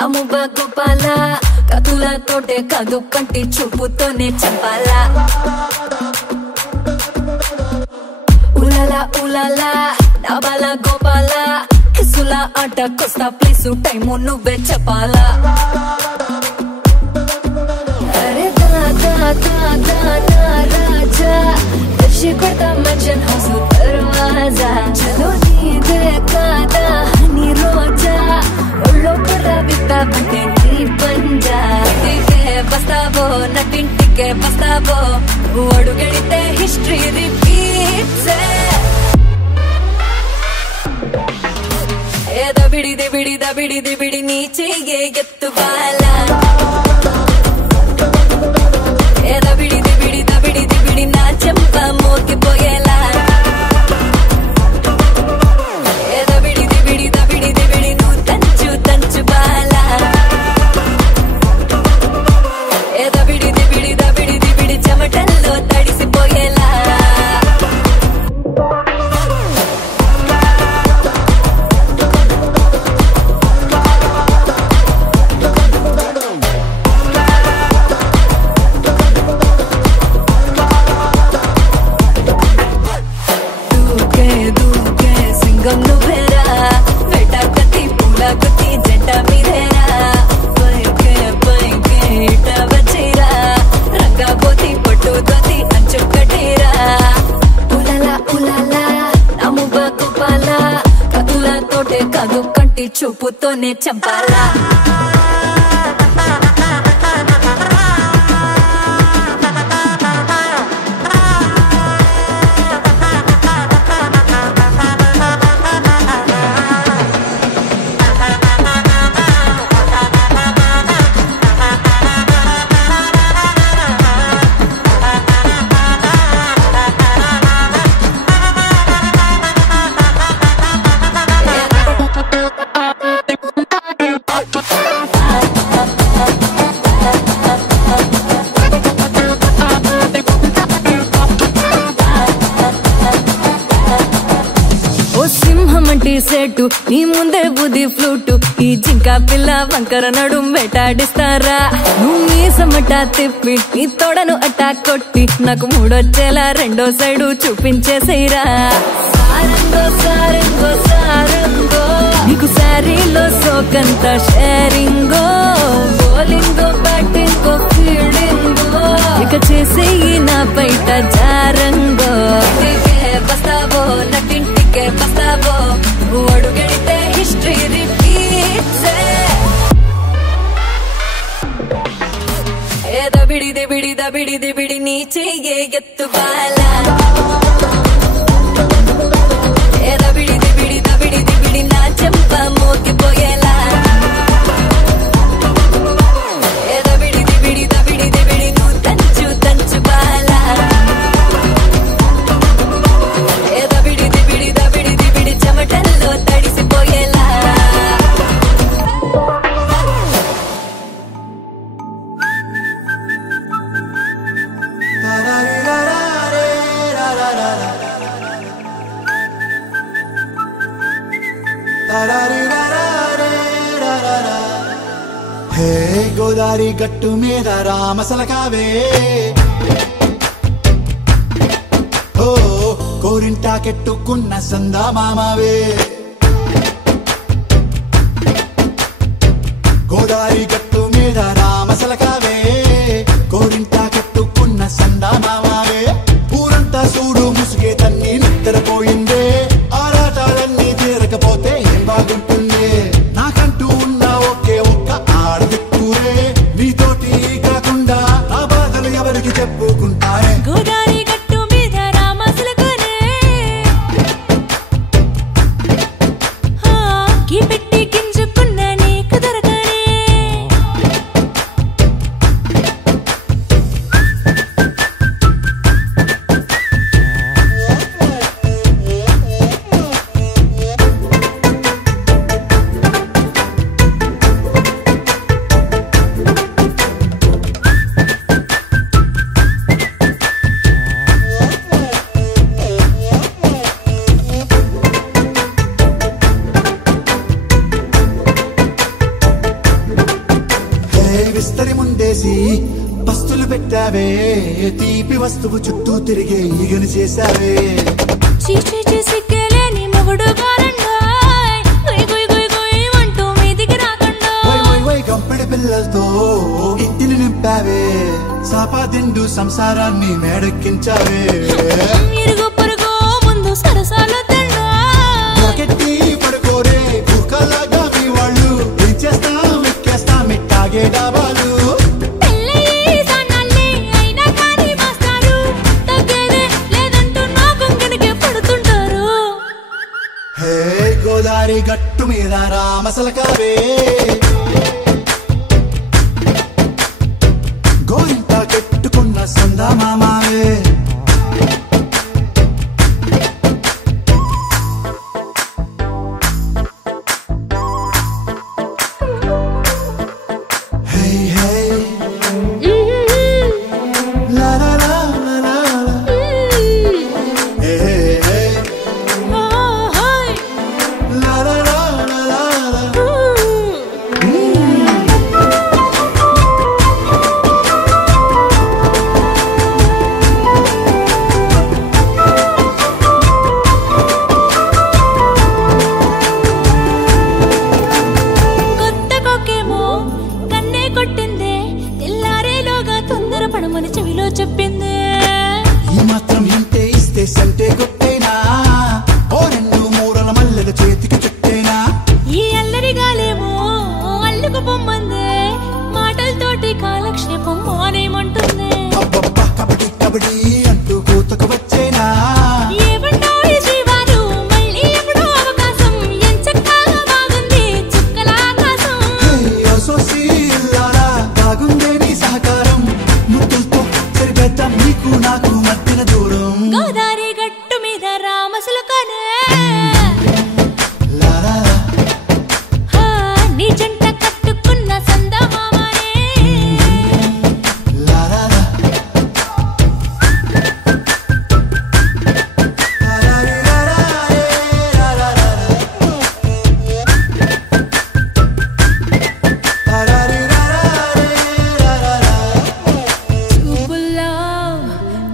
నమువ గోపాల కతులతోటే కాదు కంటి చూపుతోనే చంపాలా ఉలాలా ఉలాలా నాబాల గోపాల కిసుల ఆట కొస్తా ప్లేసు టైము నువ్వే చెప్పాలా అరే దాదా దాదా రాజా దర్శి కొడతా మంచన్ హౌస్ దర్వాజా చలో నీదే కాదా హనీ రోజా ఒళ్ళో పర్రా విప్పావంటే నీ పంజా ఇంటికే బస్తావో నటింటికే బస్తావో అడుగెడితే హిస్టరీ రిపీట్స్ ఏ దబిడి దిబిడి దబిడి దిబిడి నీ చెయ్యే ఎత్తువాలా ఏ దబిడి దిబిడి దబిడి దిబిడి నా చెంప మోగిపోయేలా ఏ దబిడి దిబిడి దబిడి దిబిడి నువ్వు తంచు తంచు బాలా ఏ దబిడి దిబిడి దబిడి దిబిడి చెమటల్లో తడిసిపోయేలా కాదు కంటి చూపుతోనే చంపాలా సెట్టు నీ ముందే బుద్ధి ఫ్లూటు ఈ జింకా పిల్ల వంకర నడుం వేటాడిస్తారా నువ్వు మీసమట తిప్పి నీ తోడను అట్టా కొట్టి నాకు మూడొచ్చేలా రెండో సైడు చూపించేసేరా సారంగో సారంగో సారంగో నీకు శారీలో సోకంత షేరింగో బౌలింగో బ్యాటింగో ఫీల్డింగో ఇక చేసేయి నా బయట జారంగో బస్తావో నటింటికే బస్తావో అడుగెడితే హిస్టరీ రిపీట్స్ ఏ దబిడి దిబిడి దబిడి దిబిడి నీ చెయ్యే ఎత్తువాలా ఏ దబిడి దిబిడి దబిడి దిబిడి నా చెంప మోగిపోయేలా ఏ దబిడి దిబిడి దబిడి దిబిడి నువ్వు తంచు తంచు బాలా ఏ దబిడి దిబిడి దబిడి దిబిడి చెమటల్లో తడిసిపోయేలా హే గోదారి గట్టు మీద రామసలకావే ఓ కోరింటా కెట్టుకున్న సందా మామావే గోదారి గట్టు మీద రామసలకావే కోరింటా కెట్టుకున్న సందా మామావే ఊరంతా చూడు ముసుగే తన్ని నిద్రపోయిందే ఆరాటాలన్నీ తీరకపోతే ఏం బాగుంటుంది నాకంటూ ఉన్న ఒకే ఒక్క ఆడదిక్కురే నీతోటి కాకుండా ఆ బాధలు ఎవరికి చెప్పుకుంటారే గోదారి గట్టు మీద రామసలకావే వేసి పస్తులు పెట్టావే తీపి వస్తువు చుట్టూ తిరిగే ఈగని చేశావే చీచీ సిగ్గలేని మొగుడు గారండాయ్ గుయ్ గుయ్ గుయ్ గుయ్ అంటూ మీదికి రాకండా వై గంపెడి పిల్లలతో ఇంటిని నింపావే సాపాదిండు సంసారాన్ని మేడెక్కించావే ఇరుగు పొరుగు ముందు సరసాల తండా రాకెట్టి పడుకోరే కుక్కలాగా మీ వాళ్ళు ఏం చేస్తాం ఎక్కేస్తాం ఎట్టాగే డాబాలు గోదారి గట్టు మీద రామసలకావే గోరింట కెట్టుకున్న సందమామావే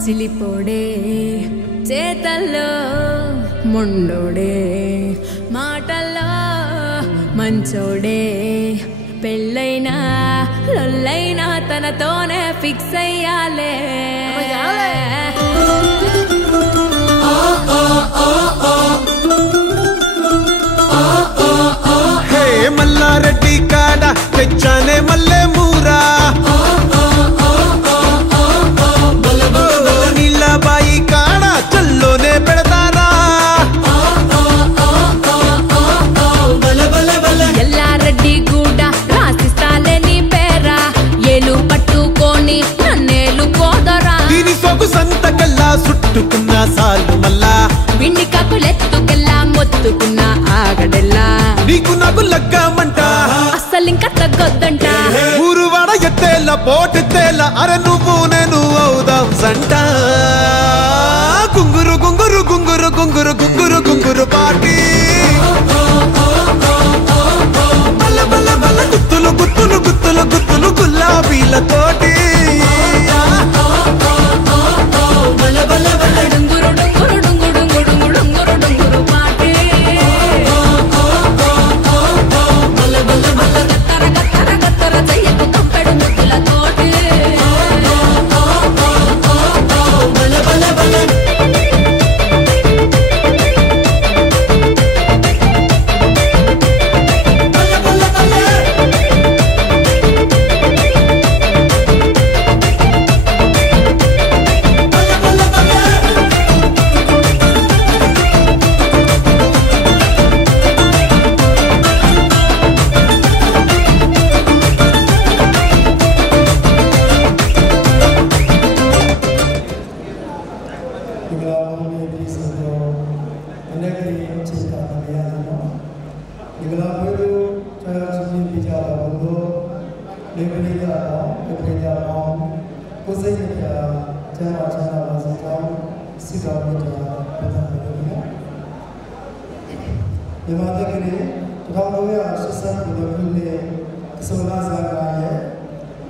చిలిపోడే చేతల్లో మొండోడే మాటల్లో మంచోడే పెళ్ళైనా లొల్లైనా తనతోనే ఫిక్స్ అయ్యాలే మల్లారెడ్డి కాడ తెచ్చానే మల్లె మూరా నీళ్ళబాయి కాడ చల్లోనే పెడతారా ఎల్లారెడ్డి కూడా రాసిస్తాలే నీ పేరా ఏలు పట్టుకొని నన్నేలు కోదరా దీని సొగు సంతకల్లా చుట్టుకున్న సాలు మల్లా విండి కాకులెత్తుకెల్లా మొత్తుకున్న ఆగడెల్లా నీకు నాకు లగ్గమంట అస్సలింక తగ్గొద్దంట ఊరు వాడ ఎత్తేల పోటెత్తేల అరే నువ్వు నేను అవుదాం సంట గుంగురు గుంగురు గుంగురు గుంగురు గుంగురు గుంగురు పాటి బల్ల బల్ల బల్ల గుత్తులు గుత్తులు గుత్తులు గుత్తులు గులాబీలతోటి డుంగురు డుంగురు డుంగు డుంగు డుంగు డుంగురు డుంగురు పాటి గత్తర గత్తర గత్తర చెయ్యకు కంపెడు ముద్దులతోటి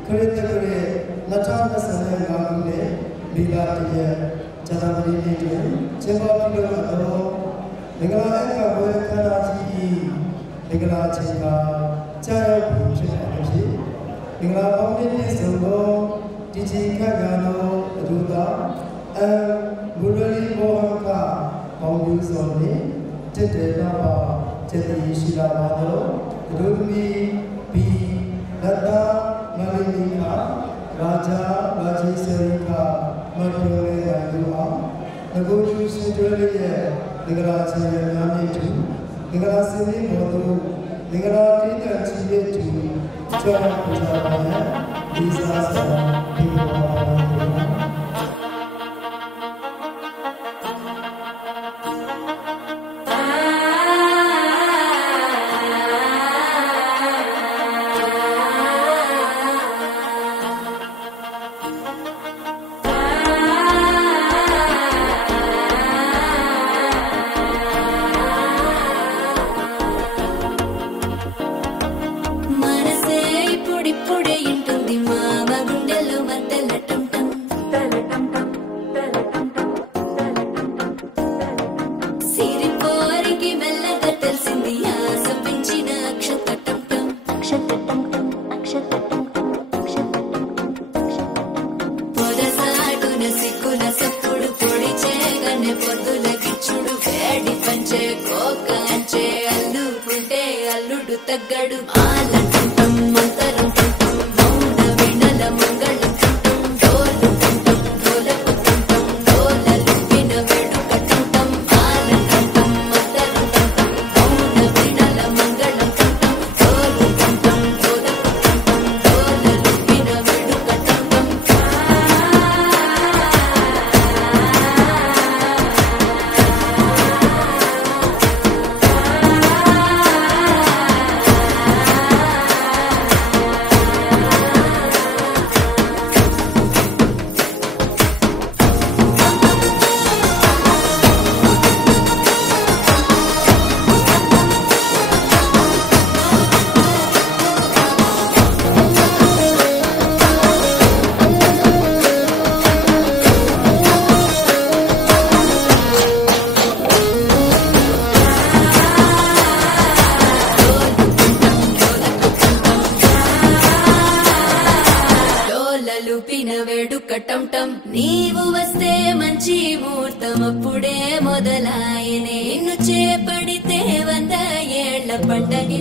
Kare Natana Sana Gamune, Bila Tia, Janamini, Chemapilo, Nigala Kanati, Nigala Chika, Chaya Puchi, Nigala Omni Solo, Digi Kagano, Ruda, Bulari Mohanka, Mongu Soni, Tete Napa, Tete Shilabado, Rumi, B, Nata, Malika, Raja, Rajisarika, Mercury, Ayuha, the Guru Sindhulia, Nigala Chayanitu, Nigala Sini Modu, Nigala Tita Chiletu, Chana Pujabaya, Disaster, తగ్గడు ఆలంటం మంతరం మౌన వినల మంగళం డోలు డోలకు డోలలు విన వెడుకటం ఆలంటం మంతరం మౌన వినల మంగళం డోలు డోలకు డోలలు విన వెడుకటం వేడుకటం నీవు వస్తే మంచి ముహూర్తం అప్పుడే మొదలాయనే నిన్ను చేపడితే 100 ఏళ్ల పండగే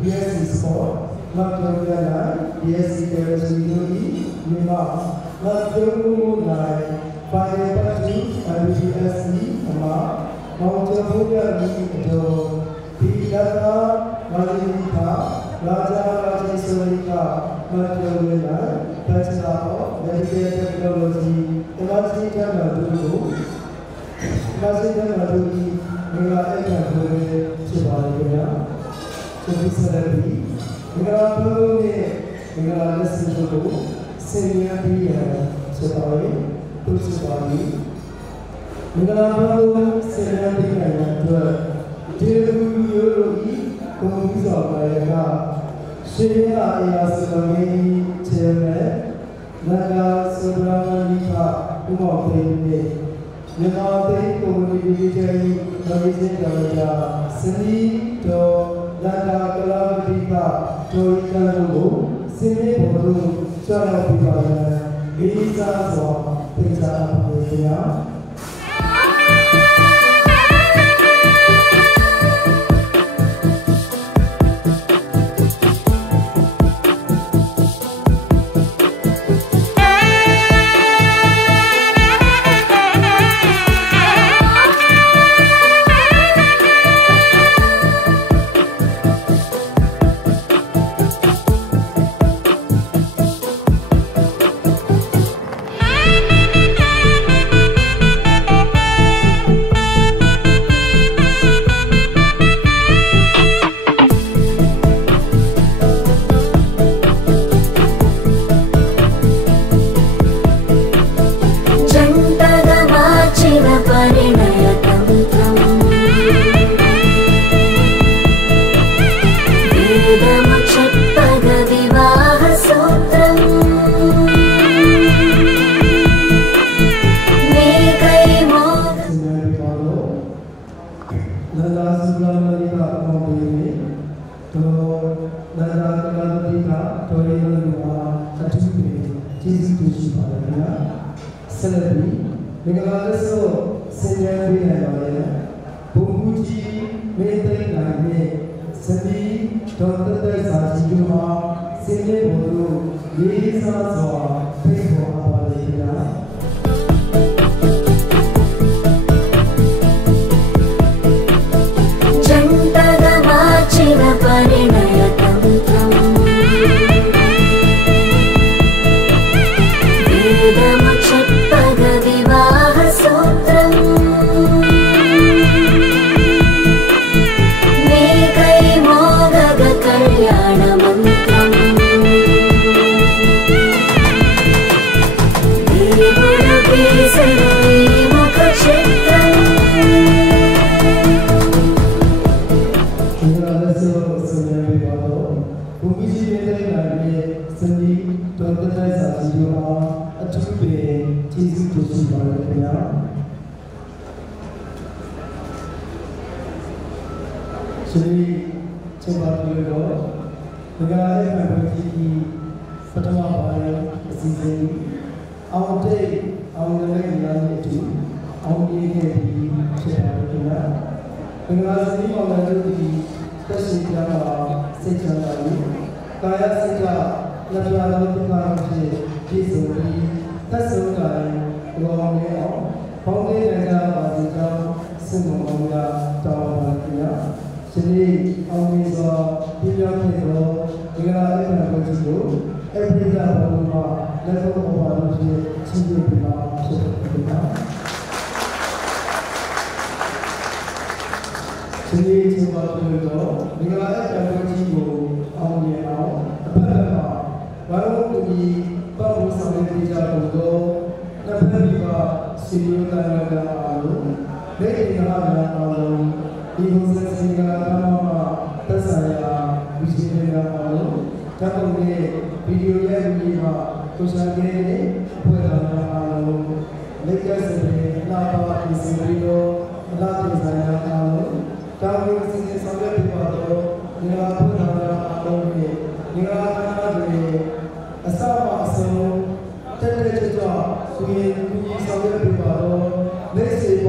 BSc Sport, Mathematics, BSc Chemistry, Lima, Mathematics, Fire Party, BSc, Mountain Bugari, Pidata, Malika, Raja Rajesorika, Mathematics, Bachelor of Medical Technology, Electrical Mathematics, Mega Economic, Chibaria, Chibisabi, Mega Mega Lesson to do, Senior Pia, Chibawi, Puchibabi, Mega Senior Pia, Deru Yuri, Comisa Maya, Shia Yasalami, Chairman, Naga Subramalika, Umopini. Yamate Community Malaysian Gavaja, Sini to Nada Kalabika, Torika Lugu, Sini Bodu, Chara Pipaya, Visa Swap, Pizza Pia. This is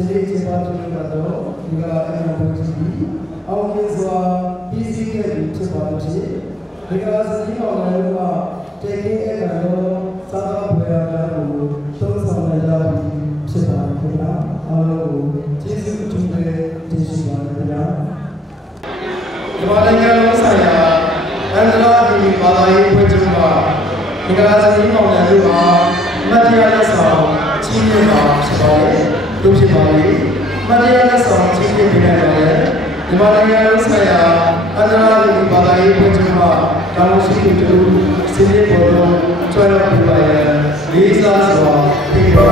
Seri Chipatu Kato, Nicola and Bochi, our kids are easy to Chipachi, because you know, taking a canoe, Sata Puya, shows on the Javi, Chipatu, our Jesus Chumbe, Tisha. Himalaya Saya, Andra di Balai Pujumba, Nicola Simon, Matia Song, Chima, Shabali, Dujibali, Matia Song, Chima, Himalaya Saya, Andra di Balai Pujumba, Kamushi, Sidi Polo, Chola Pibaya, Lisa Swa, Pipa.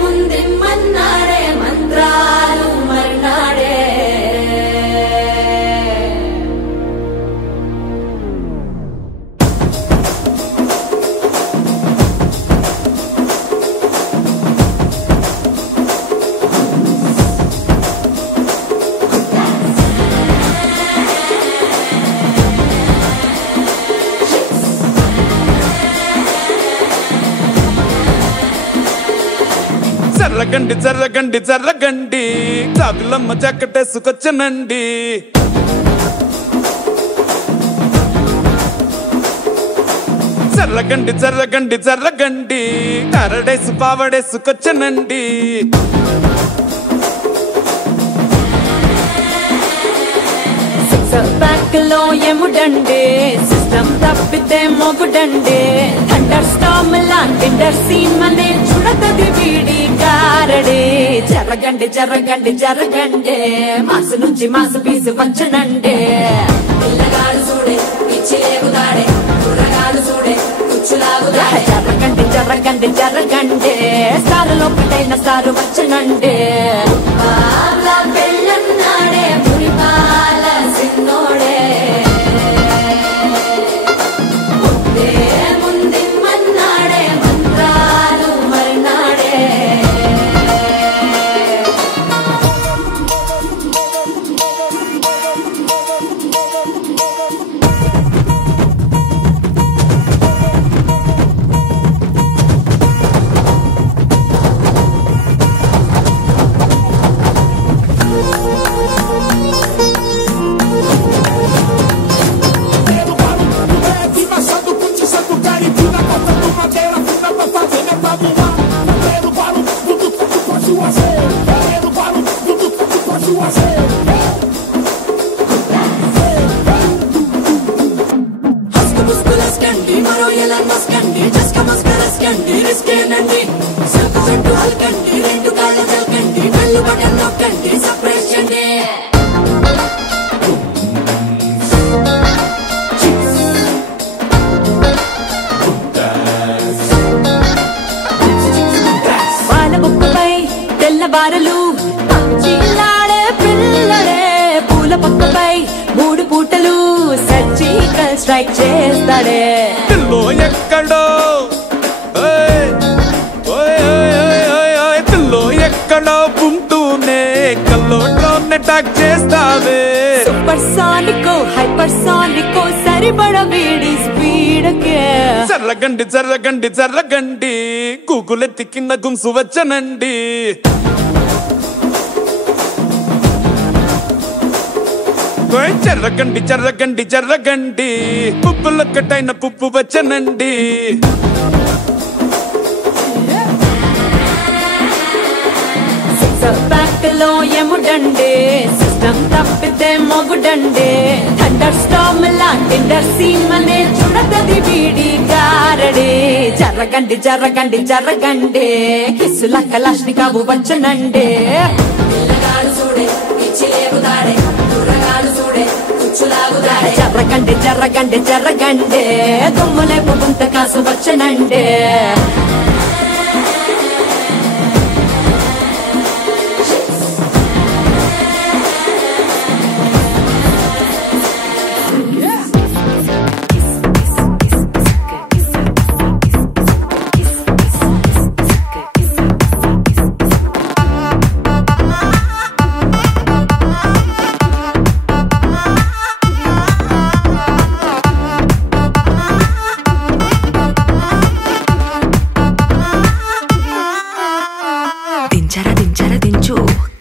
ముందిమ్మన్నాడే మంత్రాలు మర్నాడే జర్రగండి జర్రగండి జర్రగండి చాకులమ్మ చక్కటేసుకొచ్చనండి జర్రగండి జర్రగండి జర్రగండి కరడేసు పావడేసుకొచ్చనండి back లో ఎముడండే system తప్పితే మొగుడండే thunder Storm లాంటి scene అనే చూడతది వీడి గారడే జరగండి జరగండి జరగండే mass నుంచి mass పీసు పంచనండే పిల్లగాడు చూడే పిచ్చిలేగుదాడే కుర్రగాడు చూడే కుచ్చులాగుదాడే జరగండి జరగండి జరగండే స్టారులో ఒకటైన స్టారు వచ్చనండే పెళ్ళన్నాడే మురిపాల సిన్నోడే ముందిమ్మన్నాడే మంత్రాలు మర్నాడే మరో ఎలా మస్కండి జస్క మస్కరస్కండి రిస్కేనండి సరుకు చుట్టూ అల్కండి రెండు కాళ్ళ చల్కండి కళ్ళు బటన్ నొక్కండి సప్రెస్ చేయండి పాల బుక్కపై తెల్లవారలు చిల్లాడే పిల్లడే పూల పక్కపై మూడు పూటలు సర్జికల్ స్ట్రైక్ చేస్తాడే పిల్లో ఎక్కడో పిల్లో ఎక్కడో ఉంటూనే కల్లోట్లోనే టాక్ చేస్తావే సూపర్ సానికో హైపర్ సానికో సరిపడ వీడి స్పీడ్కే జర్రగండి జర్రగండి జర్రగండి కూకులెత్తి కింద గుంసు వచ్చనండి జర్రగండి జర్రగండి జర్రగండి పుప్పులొక్కటైన పుప్పు వచ్చనండి బ్యాక్ లో ఎముడండే సిస్టమ్ తప్పితే మొగుడండే థండర్ స్టార్మ్ లాంటి సీన్ అనే చూడతది వీడి గారడే జరగండి జరగండి జరగండి కిస్సుల కలాష్ని కావు వచ్చనండే పిల్లగాడు చూడే పిచ్చిలేగుదాడే కుర్రగాడు చూడే కుచ్చులాగుదాడే జరగండి జరగండి జరగండి దుమ్ములేపు గుంత కాసు వచ్చనండే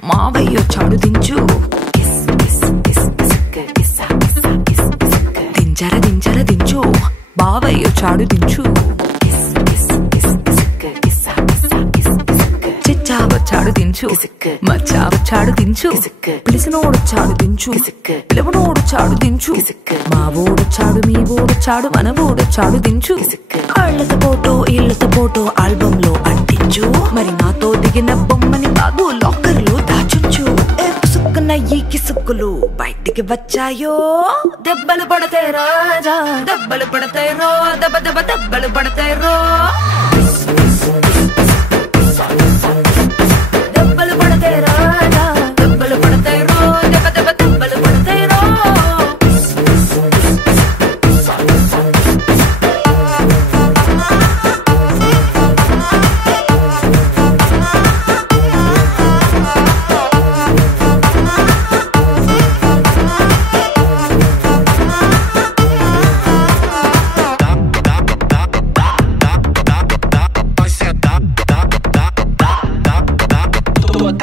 మావయ్యొచ్చాడు దించు దించర దించర దించు బావయ్యొచ్చాడు దించు చిచ్చా వచ్చాడు దించు మచ్చా వచ్చాడు దించు పిలిసినోడొచ్చాడు దించు పిలవనోడొచ్చాడు దించు మా ఓడొచ్చాడు మీ ఓడొచ్చాడు మన ఓడొచ్చాడు దించు ఇళ్ళతో ఫోటో ఆల్బమ్ లో అంటించు మరి నాతో దిగిన బొమ్మని బాబు లాకర్ లో దాచుంచు సుక్కున ఈ కిసుక్కులు బయటికి వచ్చాయో దెబ్బలు పడతాయి రాజా దెబ్బలు పడతాయి రో దెబ్బ దెబ్బ దెబ్బలు పడతాయి రో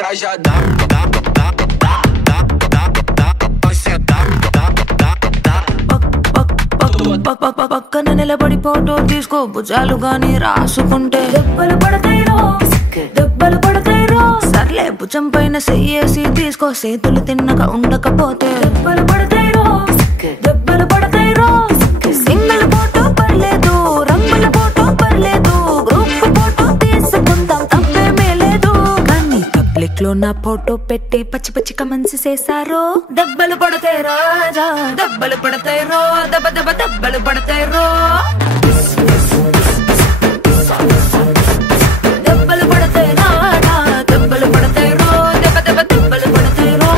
rajadão. పక్కన నిలబడి ఫోటో తీసుకో భుజాలు గాని రాసుకుంటే దెబ్బలు పడతాయిరో దెబ్బలు పడతాయిరో సర్లే భుజం పైన చెయ్యేసి తీసుకో చేతులు తిన్నక ఉండకపోతే దెబ్బలు పడతాయిరో దెబ్బలు పడతాయిరో సింగిల్ ఫోటో పర్లేదు రంగుల ఫోటో పర్లేదు గ్రూప్ ఫోటో తీసుకుందాం తప్పేమీ లేదు కానీ పబ్లిక్ లో నా ఫోటో పెట్టి పచ్చి పచ్చి కమెంట్స్ చేశారో దెబ్బలు పడతాయి రాజా దెబ్బలు పడతాయి రో దెబ్బ దెబ్బ దెబ్బలు పడతాయి రో దెబ్బలు పడతాయి రాజా దెబ్బలు పడతాయి రో దెబ్బ దెబ్బ దెబ్బలు పడతాయి రో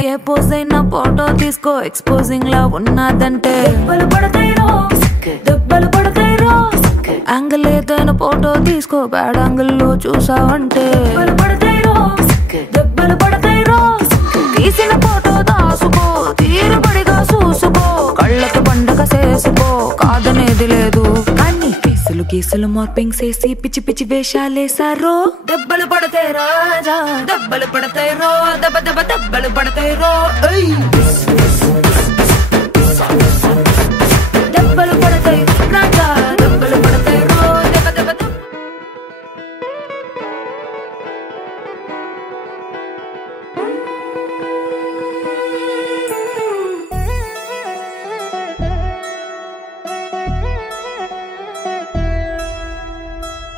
ఏ పోజ్ అయినా ఫోటో తీసుకో ఎక్స్పోజింగ్ లా ఉన్నదంటే దెబ్బలు పడతాయిరో దెబ్బలు పడతాయిరో యాంగిల్ ఏదైనా ఫోటో తీసుకో బ్యాడ్ యాంగిల్ లో చూసావంటే దెబ్బలు పడతాయిరో దెబ్బలు పడతాయిరో తీసిన ఫోటో దాసుకో తీరుబడిగా చూసుకో కళ్ళకి పండగ చేసుకో కాదనేది లేదు కానీ కేసులు గీసులు మార్పింగ్ చేసి పిచ్చి పిచ్చి వేషాలేసారో దెబ్బలు పడతాయి రాజా దెబ్బలు పడతాయి రో దెబ్బ దెబ్బ దెబ్బలు పడతాయి రో దెబ్బలు పడతాయి రాజా దెబ్బలు పడతాయి రో దెబ్బ దెబ్బ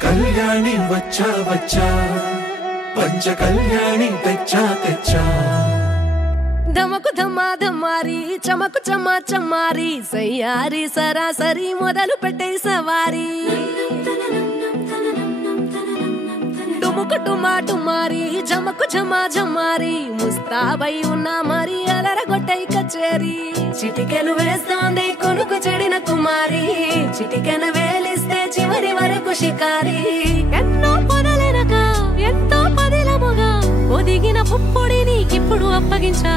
కళ్యాణి వచ్చా వచ్చా పంచ కళ్యాణి తెచ్చా తెచ్చా ధమకు ధమారి చమకు చమా చమారి సయ్యారి సరాసరి మొదలు పెట్టే సవారి డుముకు టుమా టుమారి చమకు ఝమా ఝమారి ముస్తాబై ఉన్నా మరి అలరగొట్టై కచేరి చిటికెను వేస్తోంది కొనుకు చెడిన కుమారి చిటికెను వేలిస్తే చివరి వరకు షికారి ఎన్నో పొదలెనక ఎంతో పదిలముగా ఒదిగిన పుప్పొడి నీకిప్పుడు అప్పగించా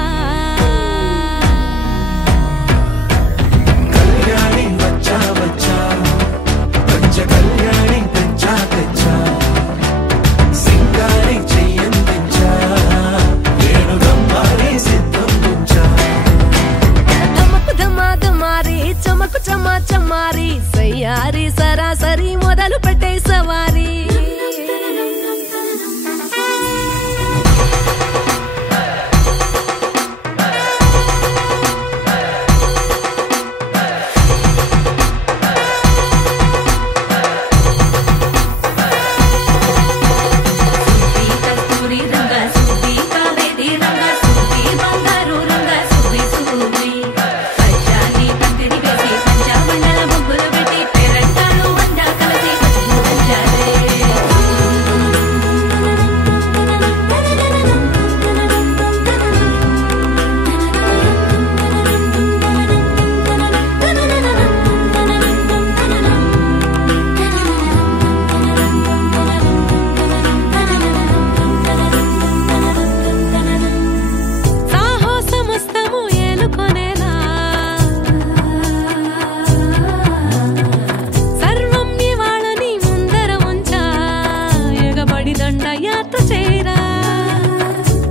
కళ్యాణి వచ్చా వచ్చా పంచ కళ్యాణి తెచ్చా తెచ్చా సింగారి చెయ్యందించా ఏడు గమ్మారి సిద్ధందించా ధమకు ధమారి చమకు చమా చమారి సయ్యారి సరాసరి మొదలు పెట్టే సవారి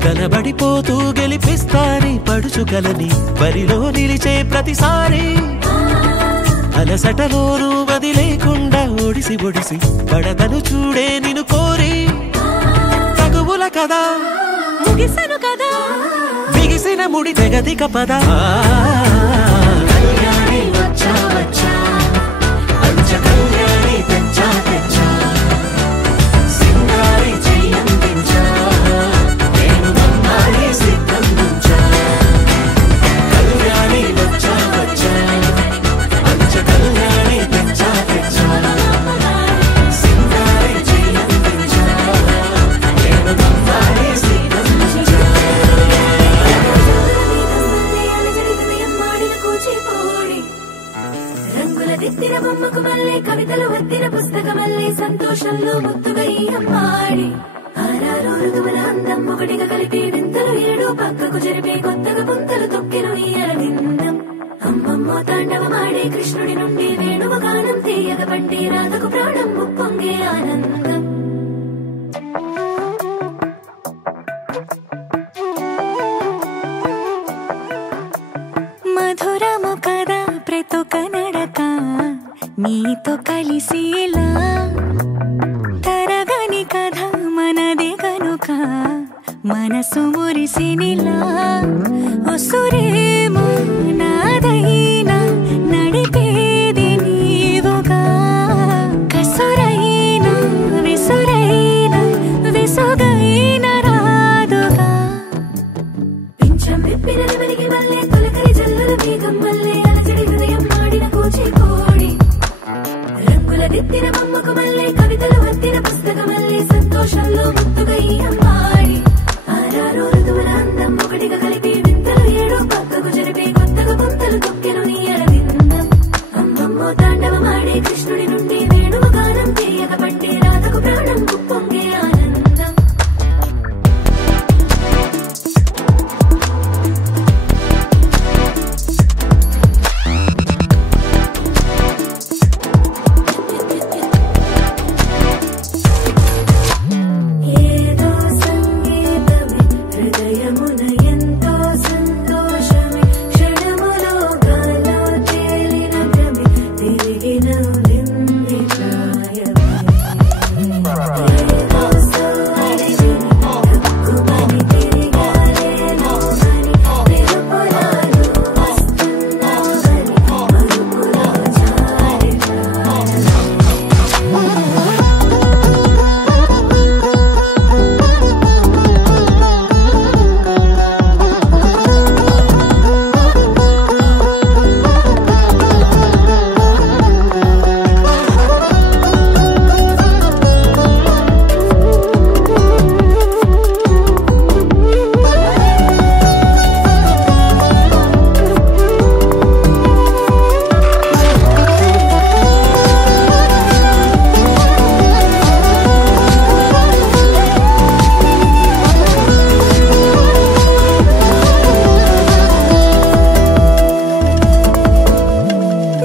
కనబడిపోతూ గెలిపిస్తాని పడుచుకలని బరిలో నిలిచే ప్రతిసారి అలసటలోనూ వదిలేకుండా ఒడిసి ఒడిసి పడతను చూడే నిన్ను కోరి తగువుల కదా ముగిసెను కదా బిగిసిన ముడి తెగదిక పద కళ్యాణి వచ్చా వచ్చా పంచ కళ్యాణి తెచ్చా తెచ్చా సింగారి చెయ్యందించా నేను గమ్మారి సిద్ధందించా కళ్యాణి వచ్చా వచ్చా పంచ కళ్యాణి తెచ్చా తెచ్చా సింగారి చెయ్యందించా నేను గమ్మారి సిద్ధందించా కవితలు వత్తిన పుస్తకమల్లే సంతోషంలో ముత్తుగా ఈ అమ్మాడి ఆరారు ఋతువుల అందం ఒకటిగా కలిపి వింతలు ఏడు పక్కకు జరిపే కొత్తగా పుంతలు తొక్కెను ఈ అరవిందం అమ్మమ్మో తాండవమాడే కృష్ణుడి నుండి వేణువ గానం తీయగ పట్టి రాధకు ప్రాణం ముప్పొంగే ఆనందం మధురము కదా ప్రతొక నడక నీతో కలిసేలా తరగని కథ మనదే కనుక మనసు మురిసినిలా ఒసురేమో నాదైనా నడిపేది నీవుగా కసురైనా విసురైనా విసుగైన రాదుగా పింఛం విప్పిన వెలిగి వల్లే తొలకరి జల్లుల మేఘం వల్లే అలజడి హృదయం మాడిన కూచికోడి రంగుల దిద్దిన బొమ్మకు మల్లే కవితలు వత్తిన పుస్తకమల్లే సంతోషంలో ముత్తుగా ఈ అమ్మాడి ఆరారు ఋతువుల అందం ఒకటిగా కలిపి వింతలు ఏడు పక్కకు జరిపే కొత్తగా పుంతలు తొక్కెను ఈ అరవిందం అమ్మమ్మో తాండవమాడే కృష్ణుడి నుండి వేణువ గానం తీయగ పట్టి రాధకు ప్రాణం ముప్పొంగే ఆనందం ఏదో సంగీతమే హృదయమున ఎంతో సంతోషమే క్షణములో గాలో తేలిన భ్రమే తిరిగి నవ్వింది ప్రాయమే ఏదో సోవడి విని తక్కువని తిరిగాలేను అని వెలుపులాలు వస్తున్నావని మరుపులో జారి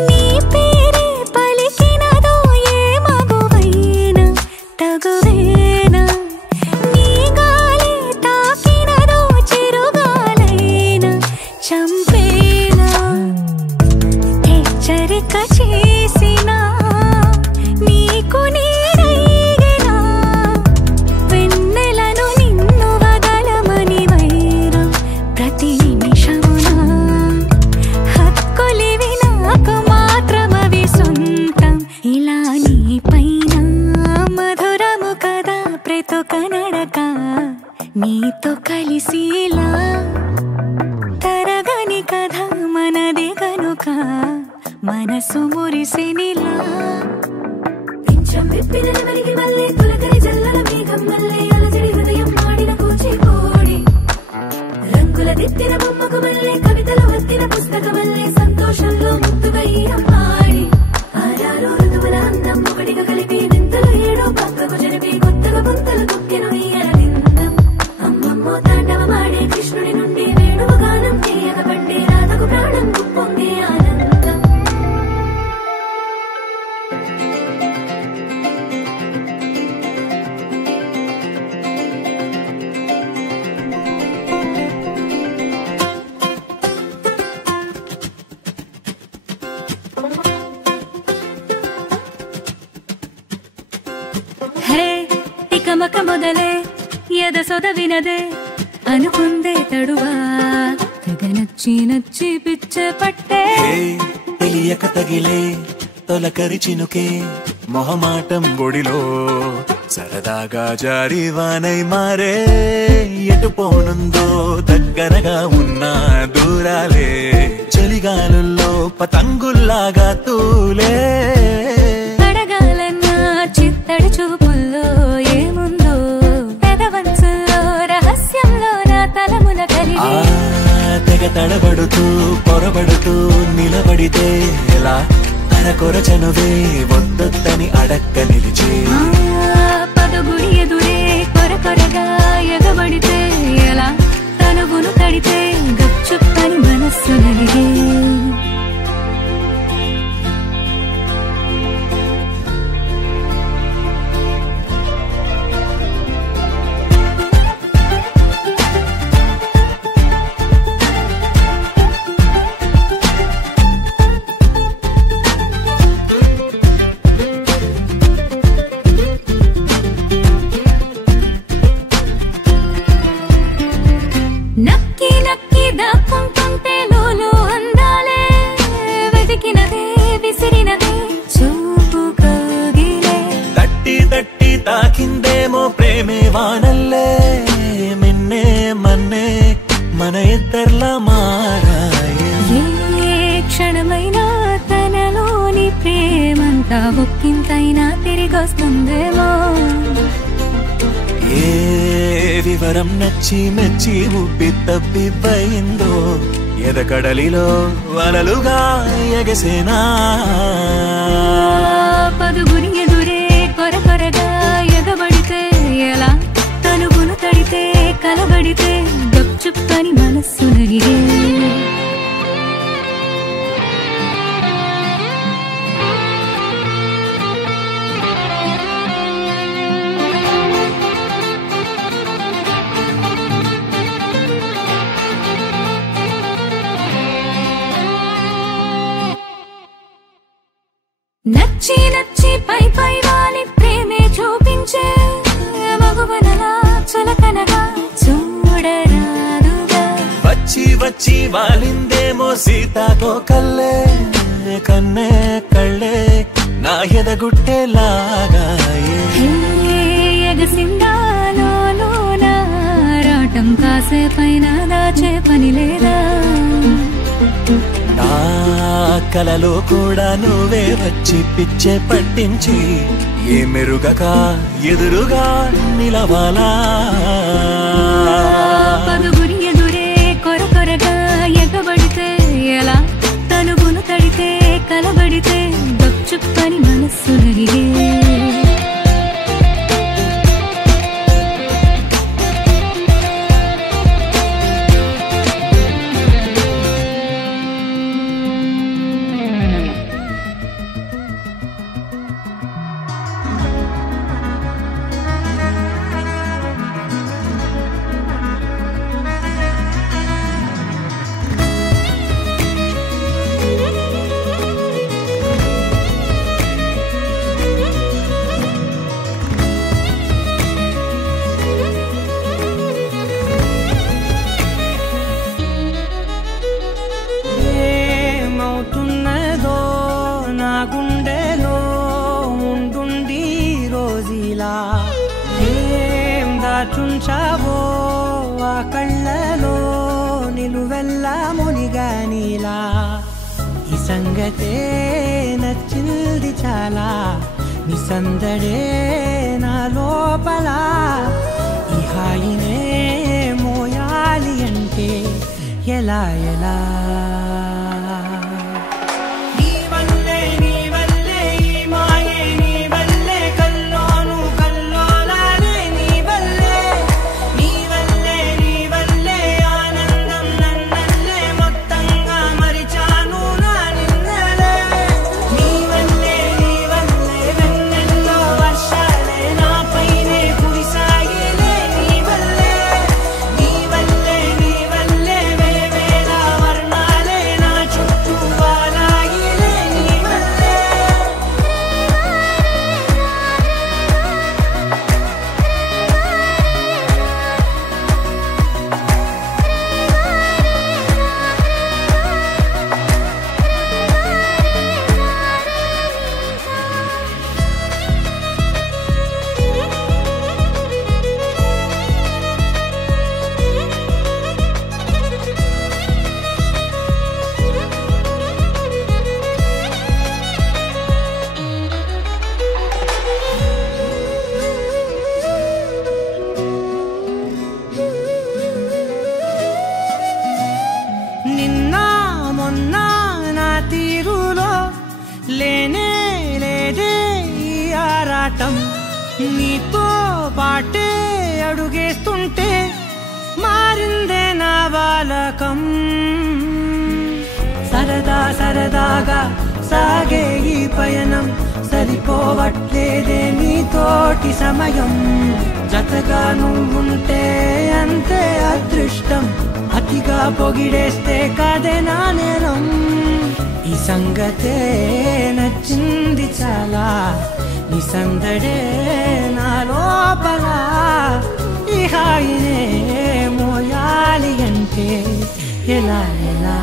నీ పేరే పలికినదో ఏ మగువైనా తగువేనా నీ గాలి తాకినదో చిరుగాలైనా చంపేనా హెచ్చరిక చేసినా నీకు నీడైనా వెన్నెలను నిన్ను వదలమని వైరా ప్రతి నిమిషమునా హక్కులివి నాకు మాత్రమవి సొంతం ఇలా నీ పైన మధురము కదా ప్రతొక నడక నీతో కలిసేలా తరగని కథ మనదే కనుక మనసు మురిసినిలా పింఛం విప్పిన వెలిగి వల్లే తొలకరి జల్లుల మేఘం వల్లే అలజడి హృదయం మాడిన కూచికోడి రంగుల దిద్దిన బొమ్మకు మల్లే కవితలు వత్తిన పుస్తకమల్లే సంతోషంలో ముత్తుగా ఈ అమ్మాడి ఆరారు ఋతువుల అందం ఒకటిగా కలిపి వింతలు ఏడు పక్కకు జరిపి కొత్తగా పుంతలు తొక్కెను ఈ అరవిందం అమ్మమ్మో తాండవమాడే కృష్ణుడి నుండి వేణువ గానం తీయగ పట్టి రాధకు ప్రాణం ముప్పొంగే ఆనందం హే తికమక మొదలే ఎద సొదవినదే అనుకుందే తడువా తెగ నచ్చి నచ్చి పిచ్చ పట్టే తెలియక తగిలే తొలకరి చినుకే మొహమాటం బొడిలో సరదాగా జారి వానై మారే ఎటు పోనుందో దగ్గరగా ఉన్న దూరాలే చలిగాలుల్లో పతంగుల్లాగా తూలే అడగాలన్నా చిత్తడి చూపుల్లో ఏముందో పెదవంచుల్లో రహస్యంలో నా తలమున కలిగి తెగ తడబడుతూ పొరబడుతూ నిలబడితే ఎలా కొరచనువే వద్దొద్దని అడక్క నిలిచే పదగుడి ఎదురే కొరకొరగా ఎగబడితే ఎలా తనువును తడితే గచ్చుప్పని మనస్సు నలిగే నక్కి నక్కి దాక్కుంటుంటే లోలో అందాలే వెతికినదే విసిరినదే చూపు కగిలే తట్టి తట్టి తాకిందేమో ప్రేమే వానల్లే మిన్నే మన్నే మన ఇద్దర్లా మారాయే ఏ క్షణమైనా తనలోని ప్రేమంతా ఒక్కింతైనా తిరిగొస్తుందేమో ఏ వివరం నచ్చి మెచ్చి ఉబ్బి తబ్బిబ్బయిందో ఎదకడలిలో వలలుగా ఎగసేనా పదుగురి ఎదురే కొరకొరగా ఎగబడితే ఎలా తనువును తడితే కలబడితే గప్చుప్పని మనస్సు నలిగే నచ్చి నచ్చి పై పై వాలి ప్రేమే చూపించే మగువనలా చులకనగా చూడరాదుగా వచ్చి వచ్చి వాలిందేమో సీతాకోకల్లే కన్నే కళ్ళే నా ఎదగుట్టేలాగాయే ఎగసిందాలో రాటం కాసేపైన దాచే పని లేదా నా కలలో కూడా నువ్వే వచ్చి పిచ్చే పట్టించి ఏ మెరుగక ఎదురుగా నిలవాలా పదుగురి ఎదురే కొరకొరగా ఎగబడితే ఎలా తనువును తడితే కలబడితే గప్చుప్పని మనస్సు నలిగే చుంచావో ఆ కళ్ళలో నిలువెల్లా మునిగానిలా ఈ సంగతే నచ్చింది చాలా నీ సందడే నా లోపల ఈ హాయినే మోయాలి అంటే ఎలా ఎలా నీతో పాటే అడుగేస్తుంటే మారిందే నా బాలకం సరదా సరదాగా సాగే ఈ పయనం సరిపోవట్లేదే నీతోటి సమయం జతగా నువ్వుంటే అంతే అదృష్టం అతిగా పొగిడేస్తే కాదే నా నేరం ఈ సంగతే నచ్చింది చాలా నీ సందడే నా లోపల ఈ హాయినే మోయాలి అంటే ఎలా ఎలా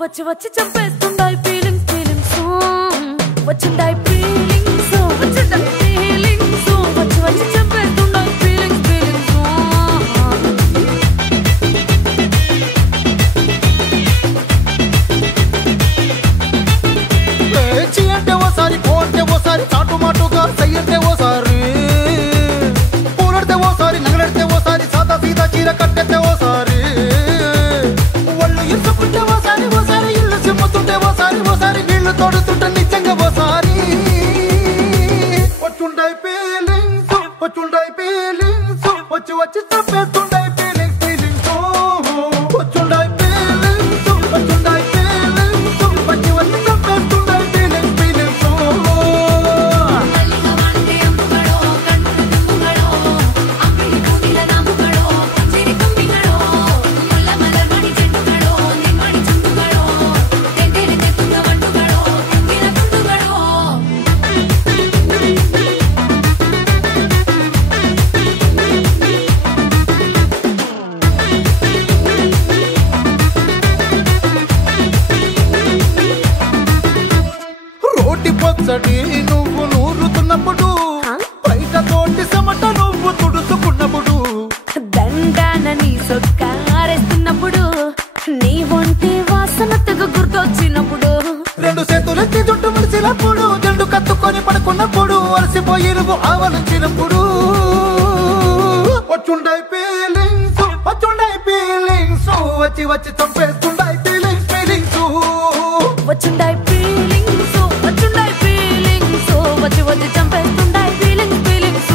వచ్చి వచ్చి చంపేస్తుండాయి ఫీలింగ్స్ ఫీలింగ్స్ వచ్చిండాయి ఫీలింగ్స్ వచ్చిండాయి ఫీలింగ్స్ వచ్చి వచ్చి చంపేస్తుండాయి ఫీలింగ్స్ ఫీలింగ్స్ చీ అంటే ఓసారి పో అంటే ఓసారి చాటు మాటుగా సయ్యంటే ఓసారి పూలడితే ఓసారి నగలడితే ఓసారి సాదా సీదా చీర కట్టెత్తే ఓసారి ఒళ్ళు ఇసుకుంటే ఓసారి ఓసారి ఇల్లు చిమ్ముతుంటే ఓసారి ఓసారి నీళ్లు తోడుతుంటే నిజంగా ఓసారి వచ్చుండాయి ఫీలింగ్స్ వచ్చి వచ్చి చంపేస్తుండాయి ఫీలింగ్స్ ఫీలింగ్స్ వచ్చుండాయి ఫీలింగ్స్ వచ్చుండాయి ఫీలింగ్స్ వచ్చి వచ్చి చంపేస్తుండాయి ఫీలింగ్స్ ఫీలింగ్స్ పచ్చడి నువ్వు నూరుతున్నప్పుడు బయట తోటి సమట నువ్వు తుడుచుకున్నప్పుడు దండాన నీ సొక్కారేస్తున్నప్పుడు నీ ఒంటి వాసన తెగ గుర్తొచ్చినప్పుడు రెండు చేతులెత్తి జుట్టు ముడిచినప్పుడు జండు కత్తుకొని పడుకున్నప్పుడు అలసిపోయి నువ్వు ఆవలించినప్పుడు వచ్చుండాయి ఫీలింగ్స్ వచ్చి వచ్చి చంపేస్తుండాయి ఫీలింగ్స్ ఫీలింగ్స్ వచ్చుండాయి ఫీలింగ్స్ వచ్చుండాయి ఫీలింగ్స్ వచ్చి వచ్చి చంపేస్తుండాయి ఫీలింగ్స్ ఫీలింగ్స్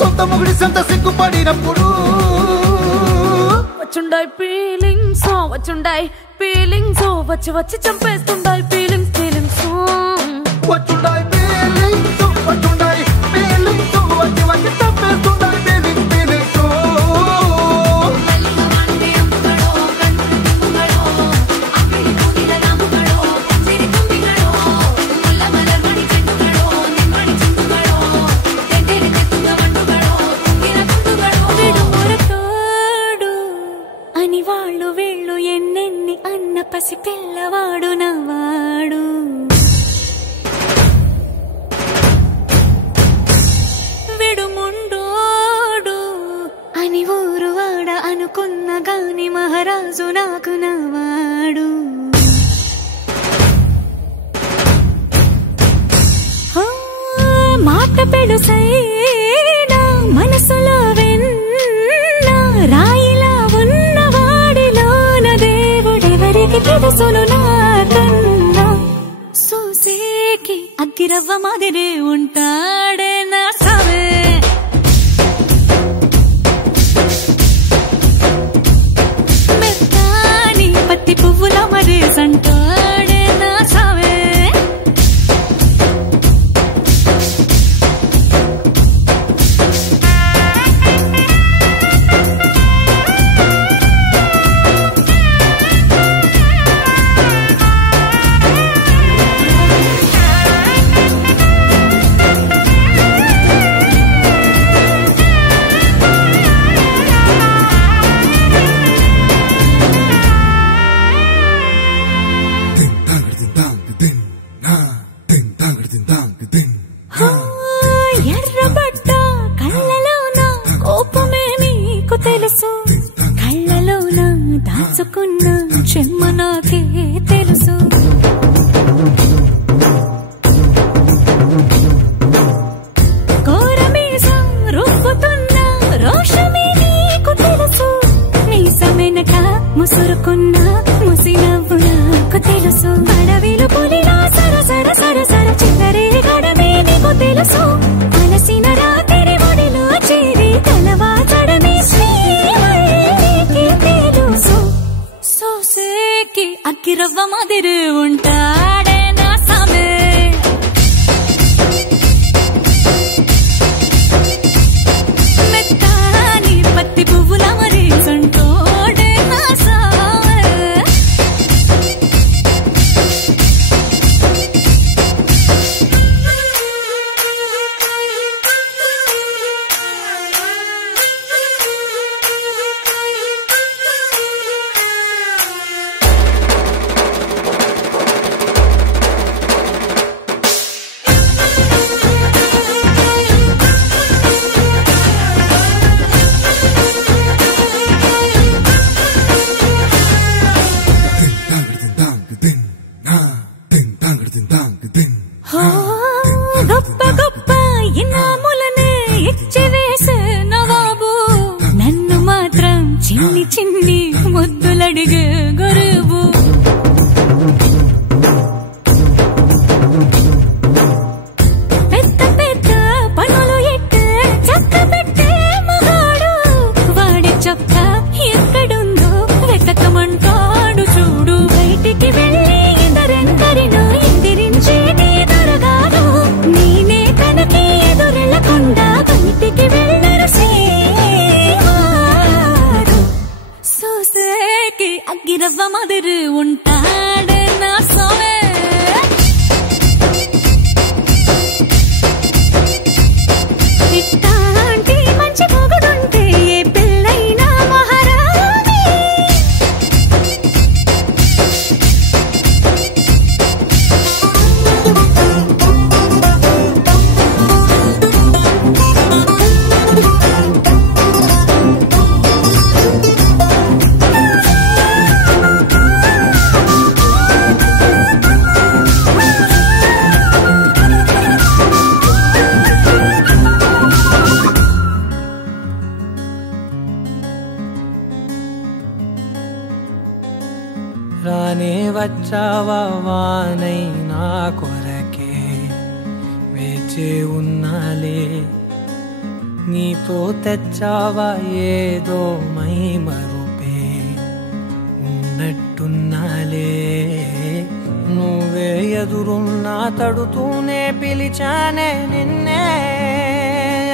సొంత మొగుడి సొంత సిగ్గుపడినప్పుడు వచ్చుండాయి ఫీలింగ్స్ వచ్చుండాయి ఫీలింగ్స్ వచ్చి వచ్చి చంపేస్తుండాయి ఫీలింగ్స్ ఫీలింగ్స్ వచ్చుండాయి ఫీలింగ్స్ వచ్చుండాయి ఫీలింగ్స్ వచ్చి వచ్చి చంపేస్తుండాయి ఫీలింగ్స్ ఫీలింగ్స్ అని వాళ్ళు వీళ్ళు ఎన్నెన్ని అన్న పసి పిల్లవాడు నవ్వాడు విడుముండోడు అని ఊరు వాడ అనుకున్న గాని మహారాజు నాకు నవ్వాడు మాట పెడుసైనా మనసులో వెన్న రాయిలా ఉన్నవాడిలోన దేవుడెవరికి తెలుసును నాకన్నా సూసేకి అగ్గిరవ్వ మాదిరి ఉంటాడే నా సవే మెత్తాని పత్తి పువ్వుల మరి సంటాడే నా సవే ఎర్రబడ్డ కళ్ళలోన కోపమే నీకు తెలుసు కళ్ళలోన దాచుకున్న చెమ్మ నాకే తెలుసు కోరమీసం రుబ్బుతున్న రోషమే నీకు తెలుసు మీసమెనక ముసురుకున్న ముసినవ్వు నాకు తెలుసు అడవిలో పులిలా సరసర సరసర చిల్లరే గడమే నీకు తెలుసు అలసిన రాత్రి ఒడిలో చేరి తలవాచడమే శ్రీవల్లికి తెలుసు సోసేకి అగ్గిరవ్వ మాదిరి ఉంటాడే నా సామే మెత్తాని పత్తి పువ్వుల మరి సంటోడే నా సామే గొప్ప గొప్ప ఇనాములనే ఇచ్చి వేసే నవాబు నన్ను మాత్రం చిన్ని చిన్ని ముద్దులడిగే గురువు పెద్ద పెద్ద పనులు ఎట్టే చక్క పెట్టే మగాడు వాడి చొక్క ఎక్కడుందో వెతకమంటాడు చూడు బయటికి వెళ్ళి ఇద్దరెందరినో ఎదిరించేది దొరగాడు నేనే కనకి ఎదురెళ్ళకుండా బయటికి వెళ్ళరు సేవాడు సోసేకి అగ్గిరవ్వ మాదిరి ఉంటాడే నా సోమే ఇట్టాంటి మంచి పొగుడుంటే ఏ పిల్లైనా మహారాణి రానే వచ్చావా వానై నా కొరకే వేచే ఉన్నాలే నీతో తెచ్చావా ఏదో మై మరుపే ఉన్నట్టున్నాలే నువ్వే ఎదురున్నా తడుతూనే పిలిచానే నిన్నే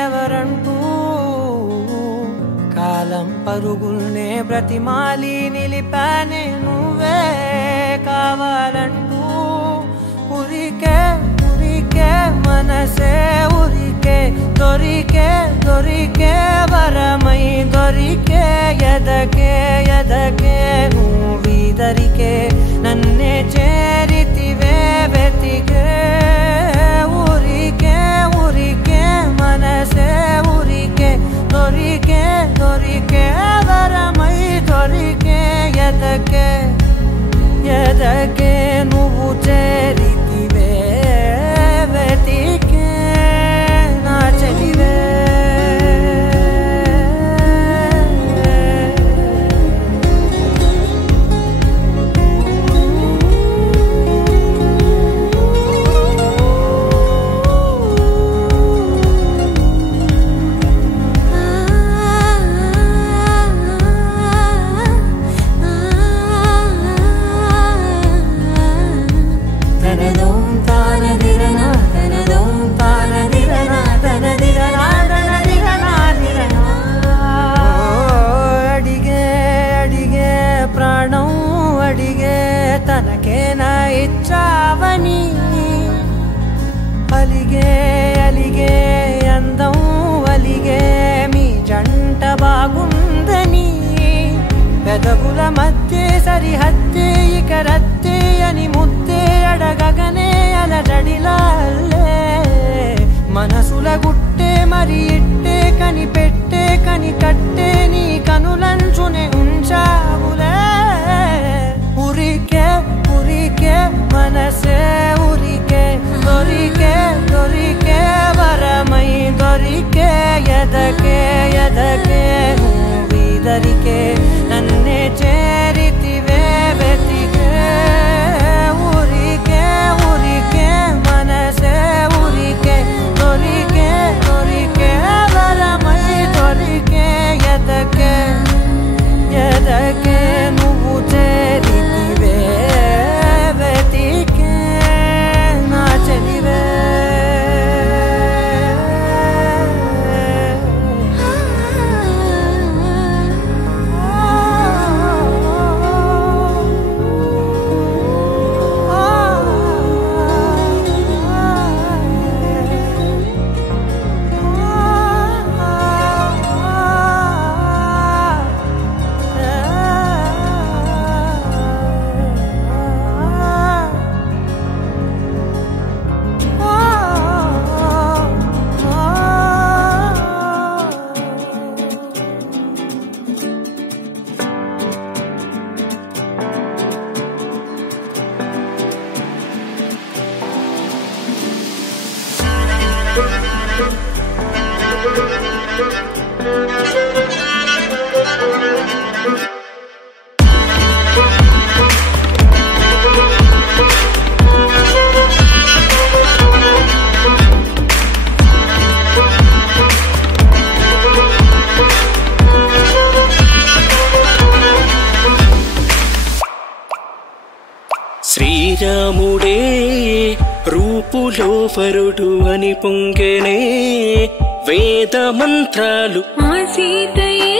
ఎవరంటూ కాలం పరుగుల్నే బ్రతిమాలి నిలిపానే నువ్వే కావాలంటూ ఉరికే ఉరికే మనసే ఉరికే దొరికే దొరికే వరమై దొరికే ఎదకే ఎదకే నువ్విదరికే నన్నే చేరితివే వెతికే ఉరికే ఉరికే మనసే ఉరికే దొరికే దొరికే వరమై దొరికే ఎదకే ఎదకే నువ్వు చేరితివే వెతికే నా చెలివే తనకేనా ఇచ్చావని అలిగే అలిగే అందం అలిగే మీ జంట బాగుందని పెదవుల మధ్య సరిహద్దే ఇక రద్దే అని ముద్దే అడగగనే అలజడిలాల్లే మనసుల గుట్టే మరి ఇట్టే కనిపెట్టే కని కట్టే నీ కనులంచునే ఉంచావులే ఉరికే ఉరికే మనసే ఉరికే దొరికే దొరికే వరమై దొరికే ఎదకే ఎదకే నువ్విదరికే నన్నే చేరితివే వెతికే ఉరికే ఉరికే మనసే ఉరికే దొరికే దొరికే వరమై దొరికే ఎదకే ఎదకే నువ్వు చేరితివే వెతికే నా చెలివే శ్రీరాముడే రూపులో వరుడు అని పొంగెనే వేద మంత్రాలు ఆ సీతయే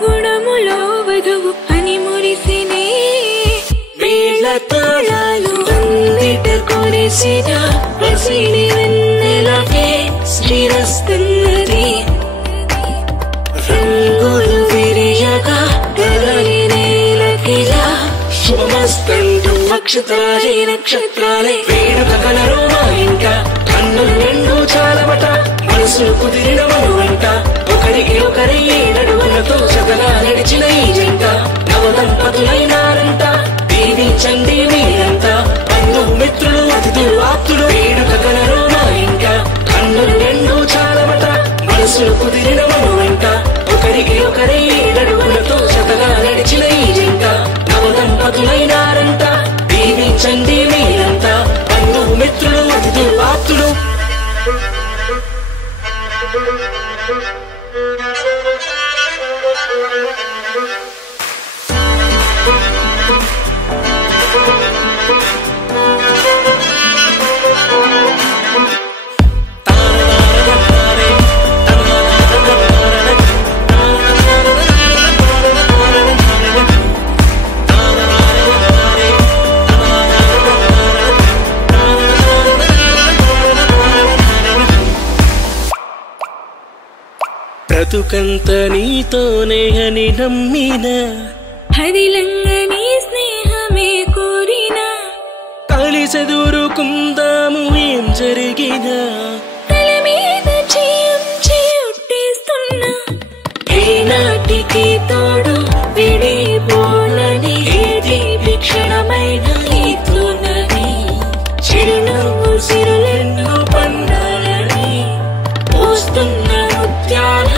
గుణములో వధువు అని మురిసినే వేళ తాళాలు అందిట కొరిసిన పసిడి వెన్నెలకే శ్రీరస్తున్నది రంగులు విరియగా తరలి నేలకిలా శుభమస్తంటూ నక్షత్రాలే నక్షత్రాలే వేడుక కలరు మా ఇంట కన్నులు రెండు చాలమట మనసులు కుదిరిన మనువంట ఒకరికి ఒకరి నడువులతో సగలా నడిచిన ఈ జంట నవదంపతులైనారంట దీవించండి మీరంతా బంధువు మిత్రులు అతిథులు ఆప్తులు వేడుక కలరు మా ఇంట కన్నులు రెండు చాలమట మనసులు కుదిరిన మనువంట ఒకరికి ఒకరి నడువులతో సగలా నడిచిన ఈ జంట నవదంపతులైనారంట దీవించండి మీరంతా బంధువు మిత్రులు అతిథులు ఆప్తులు బ్రతుకంత నీతోనే అని నమ్మిన హరిలంగని స్నేహమే కోరినా కలిసెదురుకుందాము ఏం జరిగినా తల మీద చేయొట్టేస్తున్నా ఏనాటికి తోడు విడిపోనని ఏది క్షణమైన నీతోనని చిరునవ్వు సిరులెన్నో పండాలని పోస్తున్న ముత్యాల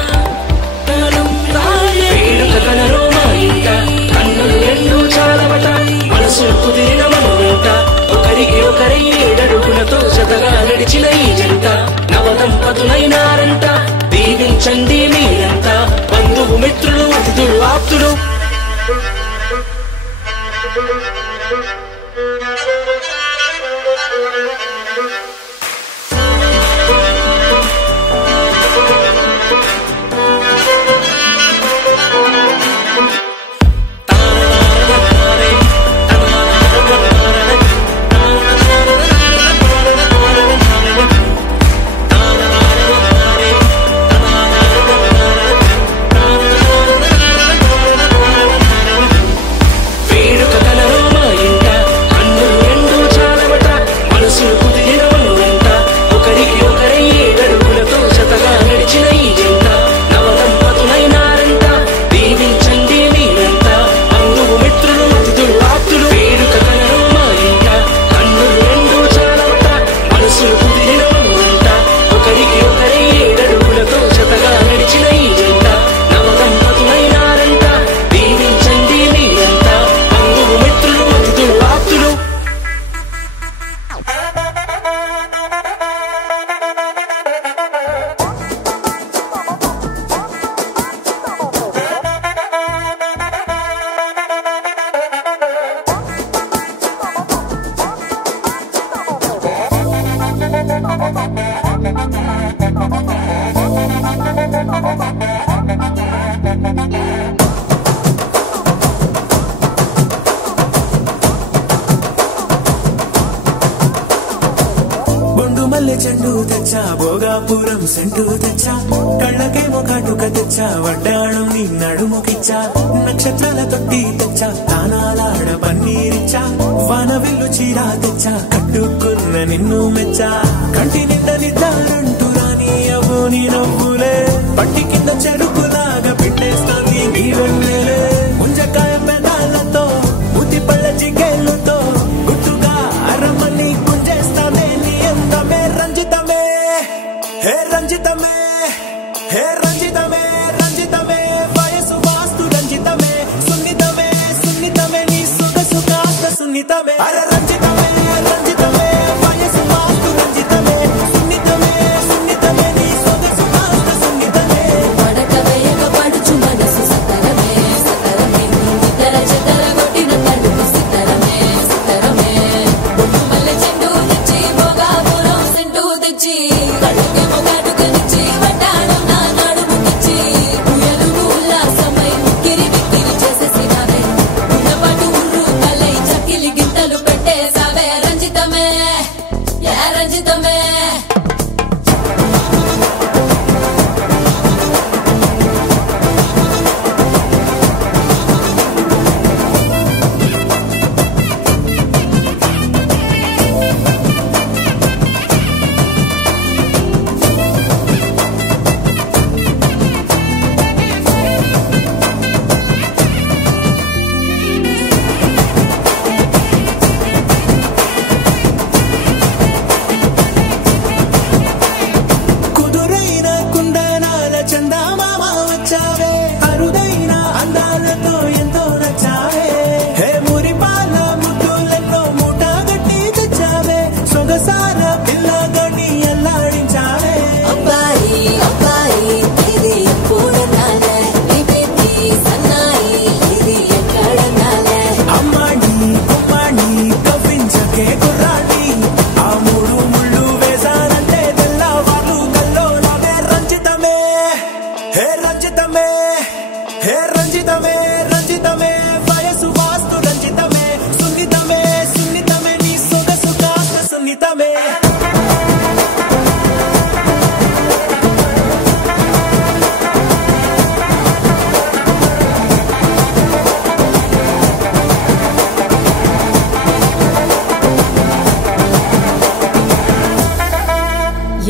కన్నులు రెండు చాలవట మనసులు కుదిరిన మనోట ఒకరికి ఒకరై ఏడడుగులతో జతగా నడిచిన ఈ జంట నవదంపతులైనారంట దీవించండి మీరంతా బంధువు మిత్రులు అతిథులు ఆప్తులు చెండు తెచ్చా భోగాపురం సెంటు తెచ్చా కళ్ళకేమో కాటుక తెచ్చా వడ్డాణం నీ నడుముకిచ్చా నక్షత్రాల తొట్టి తెచ్చా తానాలాడ పన్నీరిచ్చా వానవిల్లు చీరా తెచ్చా కట్టుకున్న నిన్ను మెచ్చా కంటి నిండా నిద్దారంటూ రాని అవ్వు నీ నవ్వులే పట్టి కింద చెరుకులాగా పెట్టేస్తాంది నీ వెన్నెలే ముంజకాయ పెదాలతో బుద్ధి పళ్ళ చికేళ్ళతో గుట్టుగా అరమని గుంజేస్తానే నీ అందమే రంజితమే హే రంజితమే హే రంజితమే రంజితమే వయసు వాస్తు రంజితమే సున్నితమే సున్నితమే నీ సొగసు కాస్త సున్నితమే అర రంజితమే రంజితమే వయసు వాస్తు రంజితమే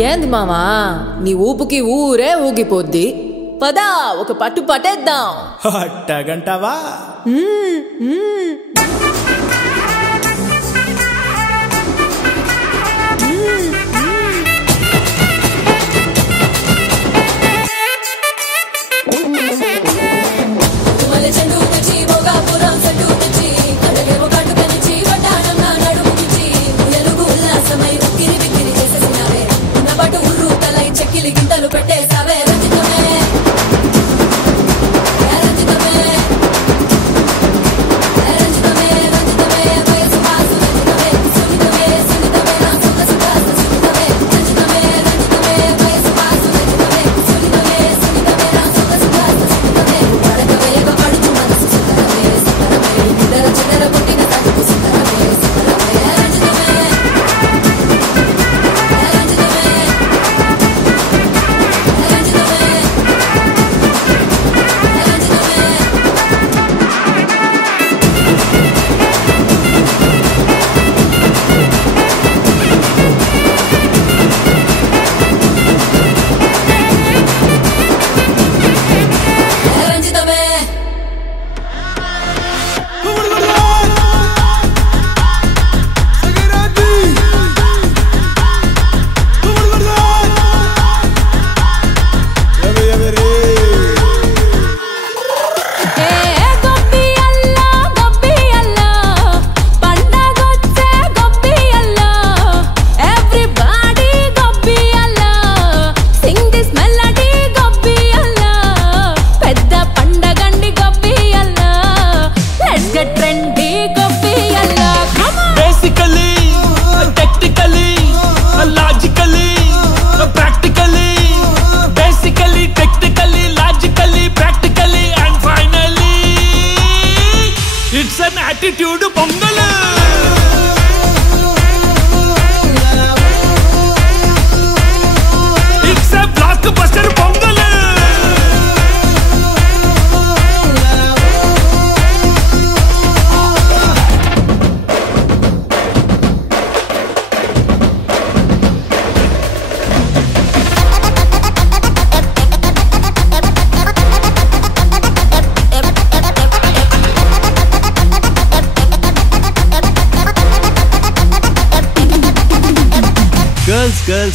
ఏంది మామా నీ ఊపుకి ఊరే ఊగిపోద్ది పదా ఒక పట్టు పట్టేద్దాం అట్టగంటావా గింతలు పెట్టేసావే రంజితమే రంజితమే రంజితమే వయసు వాసు రంజితమే సునితమే సునితమే నా సొంత సుఖాసు సునితమే రంజితమే రంజితమే వయసు వాసు రంజితమే సునితమే సునితమే నా సొంత సుఖాసు సునితమే పడకవేగ పడుచు మనసు సుందరమే సుందరమే నిద్ర చెదర పుట్టిన తడుపు సుందరమే సుందరమే రంజితమే attitude pongal it's a block buster pongal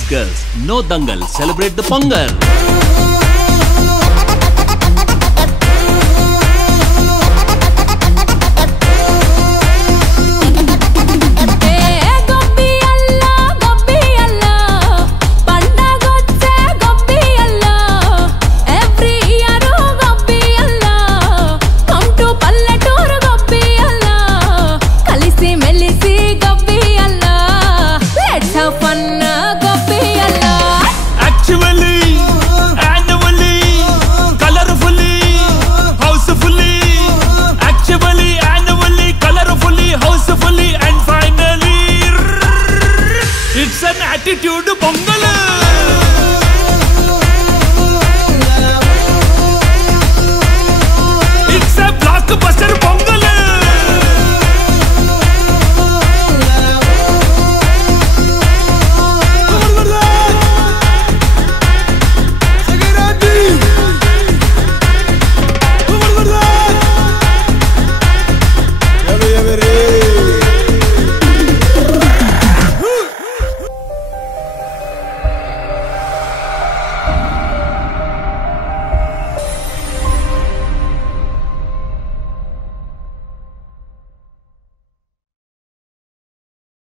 Girls, no dangal. Celebrate the Pongal.